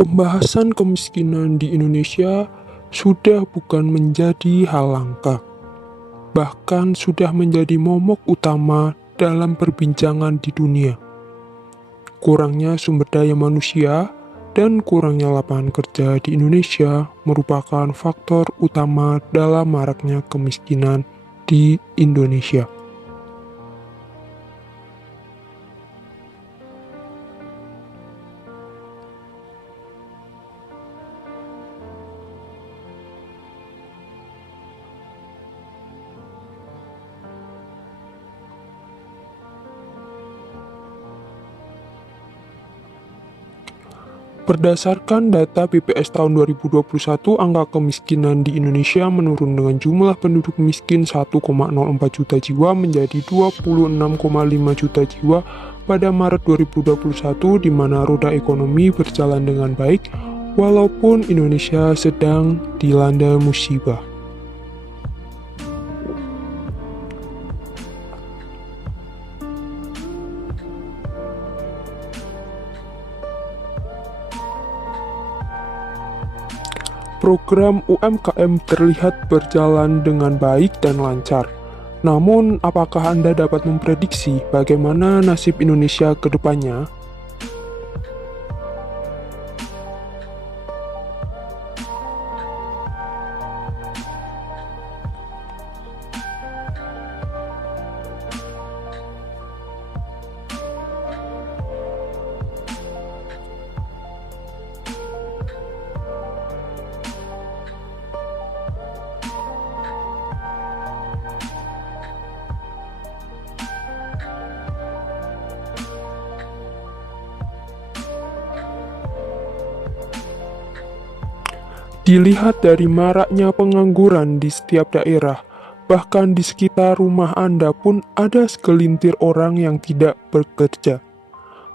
Pembahasan kemiskinan di Indonesia sudah bukan menjadi hal langka, bahkan sudah menjadi momok utama dalam perbincangan di dunia. Kurangnya sumber daya manusia dan kurangnya lapangan kerja di Indonesia merupakan faktor utama dalam maraknya kemiskinan di Indonesia. Berdasarkan data BPS tahun 2021, angka kemiskinan di Indonesia menurun dengan jumlah penduduk miskin 1,04 juta jiwa menjadi 26,5 juta jiwa pada Maret 2021, di mana roda ekonomi berjalan dengan baik walaupun Indonesia sedang dilanda musibah. Program UMKM terlihat berjalan dengan baik dan lancar. Namun, apakah Anda dapat memprediksi bagaimana nasib Indonesia ke depannya? Dilihat dari maraknya pengangguran di setiap daerah, bahkan di sekitar rumah Anda pun ada segelintir orang yang tidak bekerja.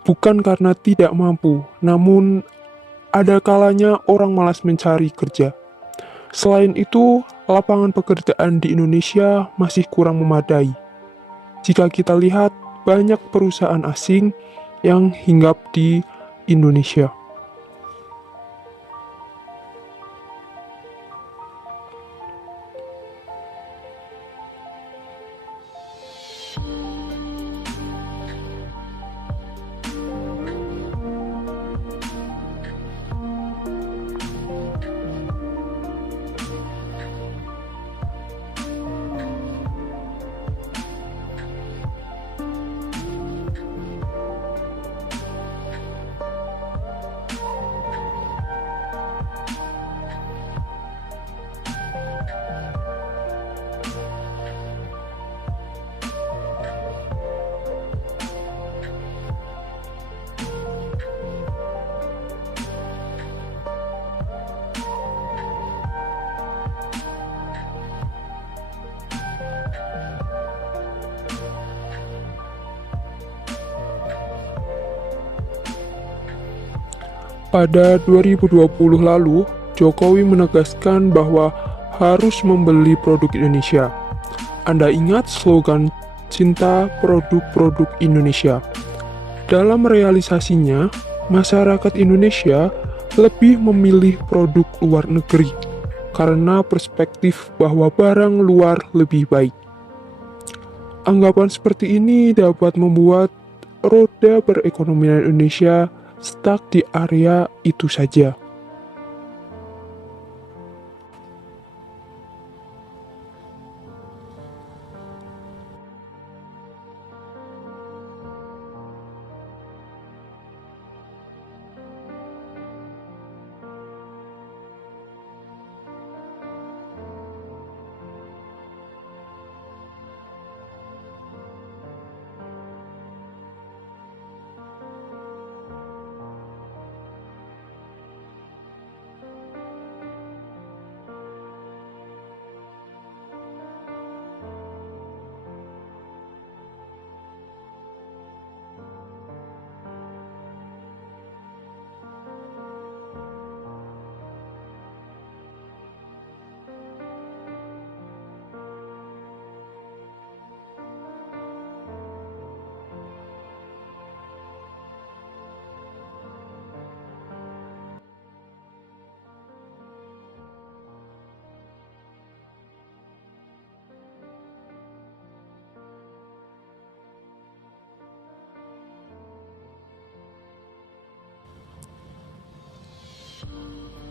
Bukan karena tidak mampu, namun ada kalanya orang malas mencari kerja. Selain itu, lapangan pekerjaan di Indonesia masih kurang memadai. Jika kita lihat, banyak perusahaan asing yang hinggap di Indonesia. Pada 2020 lalu, Jokowi menegaskan bahwa harus membeli produk Indonesia. Anda ingat slogan cinta produk-produk Indonesia? Dalam realisasinya, masyarakat Indonesia lebih memilih produk luar negeri karena perspektif bahwa barang luar lebih baik. Anggapan seperti ini dapat membuat roda perekonomian Indonesia stuck di area itu saja.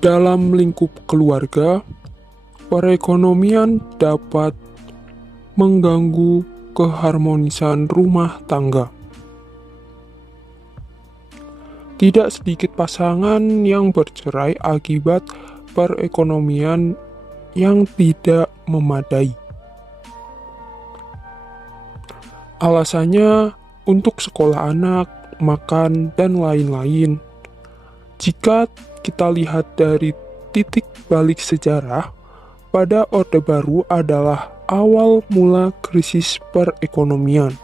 Dalam lingkup keluarga, perekonomian dapat mengganggu keharmonisan rumah tangga. Tidak sedikit pasangan yang bercerai akibat perekonomian yang tidak memadai. Alasannya untuk sekolah anak, makan, dan lain-lain. Jika kita lihat dari titik balik sejarah, pada Orde Baru adalah awal mula krisis perekonomian.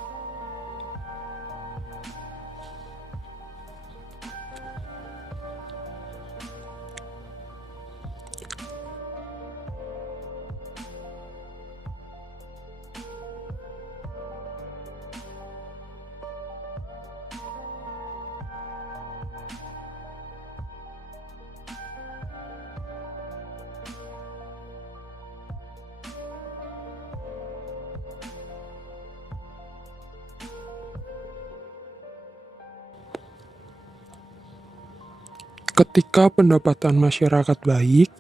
Ketika pendapatan masyarakat baik,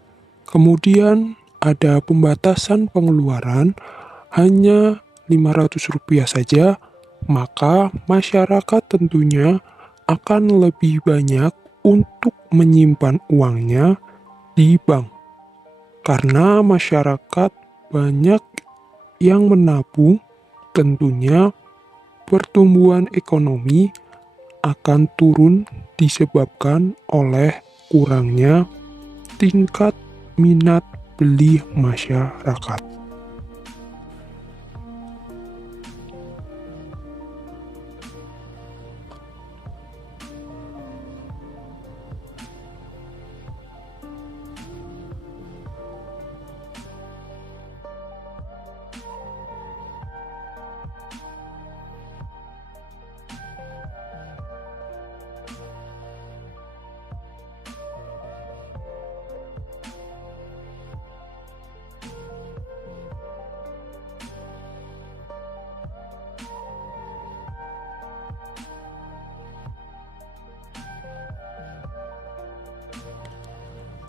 kemudian ada pembatasan pengeluaran hanya Rp500 saja, maka masyarakat tentunya akan lebih banyak untuk menyimpan uangnya di bank. Karena masyarakat banyak yang menabung, tentunya pertumbuhan ekonomi akan turun disebabkan oleh kurangnya tingkat minat beli masyarakat.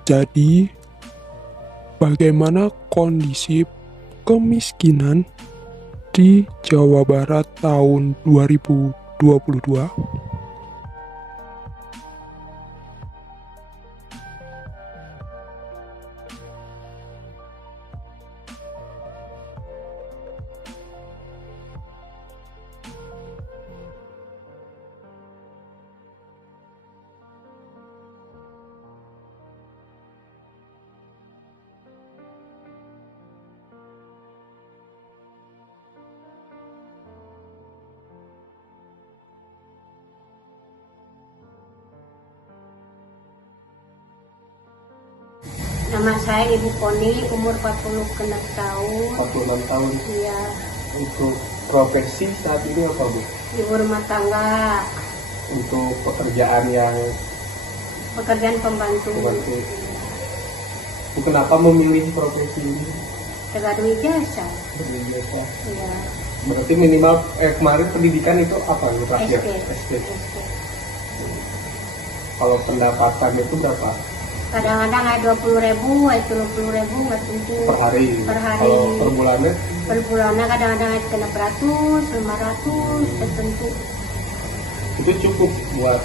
Jadi, bagaimana kondisi kemiskinan di Jawa Barat tahun 2022? Nama saya Ibu Koni, umur 46 tahun. 46 tahun. Iya. Untuk profesi saat ini apa, Bu? Ibu rumah tangga. Untuk pekerjaan Pembantu. Bu, kenapa memilih profesi ini? Tergadu ijazah. Biasa. Iya. Berarti minimal kemarin pendidikan itu apa Bu, terakhir? SD. Kalau pendapatan itu berapa? Kadang-kadang ada 20.000, ada 30.000, nggak tentu. Per hari. Per hari. Kalau per bulannya? Per bulannya kadang-kadang ada 600, 500, tertentu. Itu cukup buat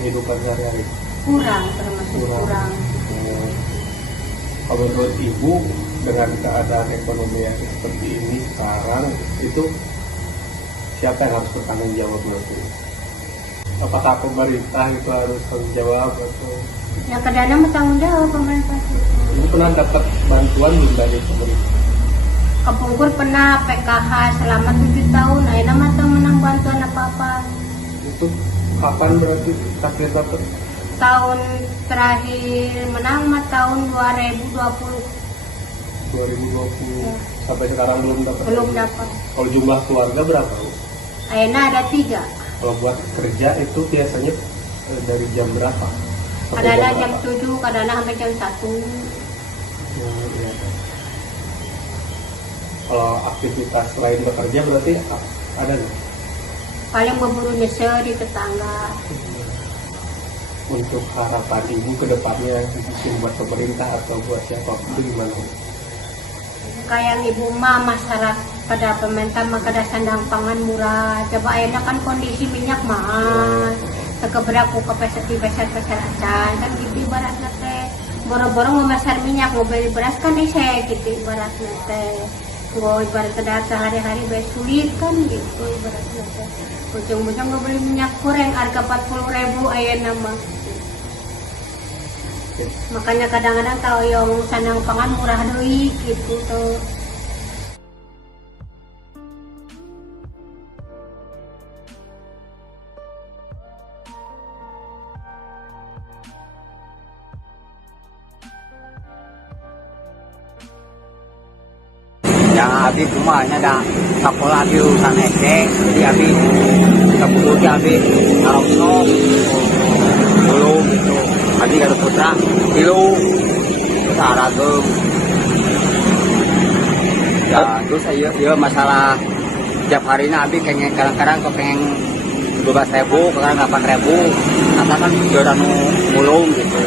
kehidupan sehari-hari? Termasuk kurang. Kalau menurut Ibu, dengan keadaan ekonomi yang seperti ini sekarang, itu siapa yang harus bertanggung jawab nanti? Apakah pemerintah itu harus tanggung jawab atau? Ya kadang-kadang bertanggung jawab pemerintah. Ibu pernah dapat bantuan belum dari pemerintah? Kepungkur pernah PKH selama 7 tahun, akhirnya matang menang bantuan apa-apa. Itu kapan berarti terakhir dapat? Tahun terakhir menang mah tahun 2020. 2020. Ya. Sampai sekarang belum dapat? Belum dapat. Kalau jumlah keluarga berapa, Bu? Akhirnya ada 3. Kalau buat kerja itu biasanya dari jam berapa? Sampai Kadang-kadang jam berapa? 7, kadang-kadang sampai jam 1. Iya. Kalau aktivitas lain bekerja berarti ada nggak? Paling berburu nyesel di tetangga. Untuk harapan ibu ke depannya mungkin buat pemerintah atau buat siapapun itu gimana? Kayak ibu mah masalah pada pemerintah mah kada sandang pangan murah. Coba enak kan kondisi minyak mahal. Sekeberapa ke peser acan kan gitu ibaratnya teh. Boro-boro ngemeser minyak mau beli beras kan ise gitu ibaratnya teh. Gue ibarat kedat sehari-hari sulit kan gitu ibaratnya teh. Ujung-ujung gue beli minyak goreng harga 40.000 aya nama. Makanya kadang-kadang kalau yang sandang pangan murah deui gitu tuh. Yang abi rumahnya dah sekolah abi urusan SD, jadi abi kebutuhan abi arosno belum gitu. Abi ada putra pilu saragem. Ya terus iya masalah tiap harinya abi kayaknya kadang-kadang kepengen 12.000, kadang 8.000, kata kan juara mulung gitu.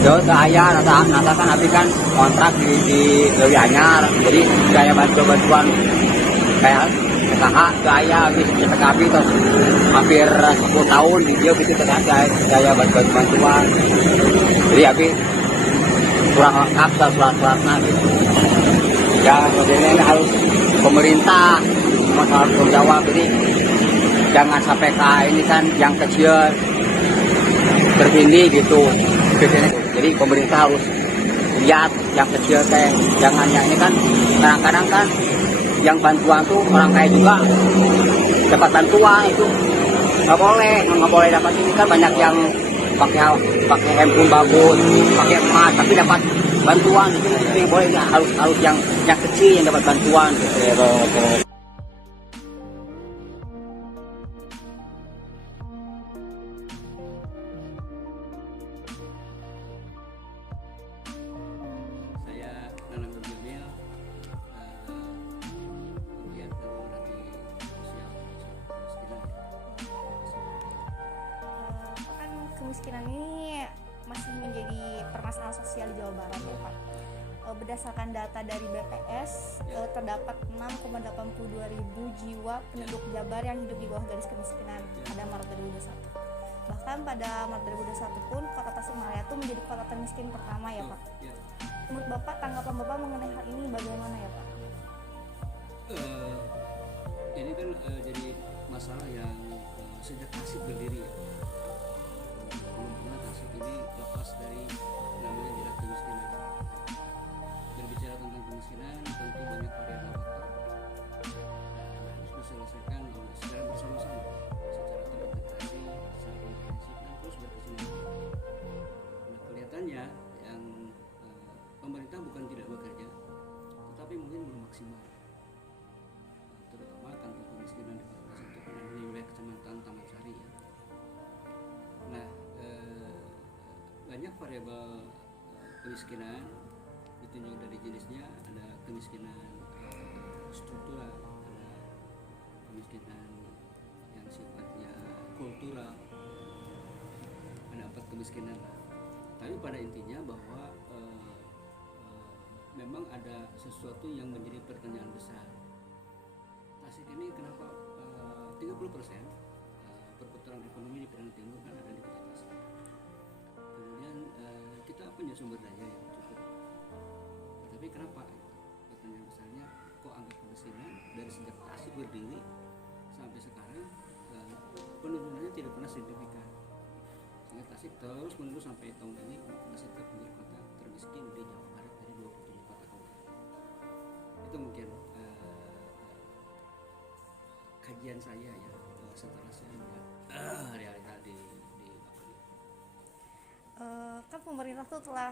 Terus saya nasa kan abi kan kontrak di Lewi Anyar, jadi gaya bantuan kayak PKH gaya habis PKB terus hampir 10 tahun di dia gitu gaya bantuan. Jadi abi kurang lengkap surat-suratnya gitu. Ya sebenarnya harus pemerintah masalah tanggung jawab, jadi jangan sampai ke ini kan yang kecil tertindih gitu. Jadi pemerintah harus lihat yang kecil teh, jangan yang ini kan kadang-kadang kan yang bantuan tuh orang kaya juga dapat bantuan itu nggak boleh dapat. Ini kan banyak yang pakai handphone bagus, pakai emas tapi dapat bantuan itu yang boleh, harus yang kecil yang dapat bantuan gitu. Kemiskinan ini masih menjadi permasalahan sosial di Jawa Barat ya Pak. Berdasarkan data dari BPS, terdapat 6,82 ribu jiwa penduduk Jabar yang hidup di bawah garis kemiskinan pada Maret 2021. Bahkan pada Maret 2021 pun kota Tasikmalaya itu menjadi kota termiskin pertama ya Pak. Menurut Bapak, tanggapan Bapak mengenai hal ini bagaimana ya Pak? Ini kan jadi masalah yang sejak Tasik berdiri ya. Belum pernah Tasik ini lepas dari namanya jerat kemiskinan. Berbicara tentang kemiskinan tentu banyak variabel faktor harus diselesaikan secara bersama-sama, secara terintegrasi, secara komprehensif dan terus berkesinambungan. Nah, kelihatannya yang pemerintah bukan tidak bekerja, tetapi mungkin belum maksimal, terutama tentang kemiskinan di kawasan itu kan ada di wilayah kecamatan Taman Sari ya. Nah, banyak variabel kemiskinan ditunjuk dari jenisnya. Ada kemiskinan struktural, ada kemiskinan yang sifatnya kultural, ada 4 kemiskinan lah. Tapi pada intinya bahwa memang ada sesuatu yang menjadi pertanyaan besar. Tasik ini kenapa 30% perputaran ekonomi di Penang Timur kan ada di kota Tasik. Kemudian kita punya sumber daya yang cukup. Tapi kenapa? Pertanyaan besarnya, kok angka kemiskinan dari sejak Tasik berdiri sampai sekarang penurunannya tidak pernah signifikan. Sehingga Tasik terus menerus sampai tahun ini masih tetap menjadi kota termiskin di Jawa Barat dari 27 kota kabupaten. Itu mungkin kajian saya ya setelah saya melihat realita di Kan pemerintah tuh telah